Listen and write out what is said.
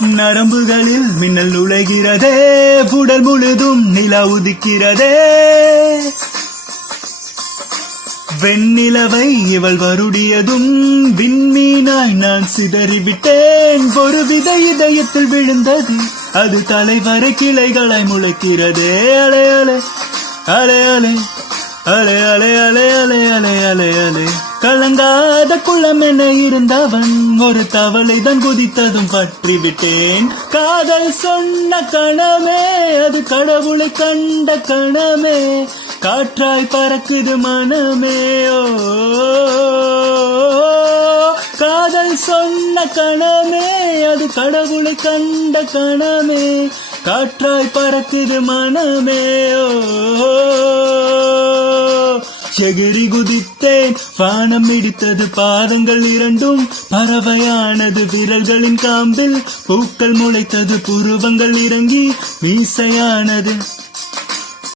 நரம்புகளில் மின்னல் நுழைகிறதே, உடல் முழுதும் நிலா உதிக்கிறதே. வெண்ணிலவை இவள் வருடியதும் விண்மீனாய் நான் சிதறிவிட்டேன். ஒரு விதை இதயத்தில் விழுந்தது, அது தலைவரை கிளைகளாய் முளைக்கிறதே. அலை அலை அலை அலை அலை அலை அலை அலை அலை அலை அலை. கலங்காத குளம் என இருந்தவன் ஒரு தவளை தான் குதித்ததும் பற்றி விட்டேன். காதல் சொன்ன கணமே, அது கடவுளை கண்ட கணமே. காற்றாய் பறக்குது மனமே. ஓ காதல் சொன்ன கணமே, அது கடவுளை கண்ட கணமே. காற்றாய் பறக்குது மனமே. ஓ எகிரி குதித்தேன், வானம் இடித்தது, பாதங்கள் இரண்டும் பறவையானது. விரல்களின் காம்பில் பூக்கள் முளைத்தது, புருவங்கள் இறங்கி மீசையானது.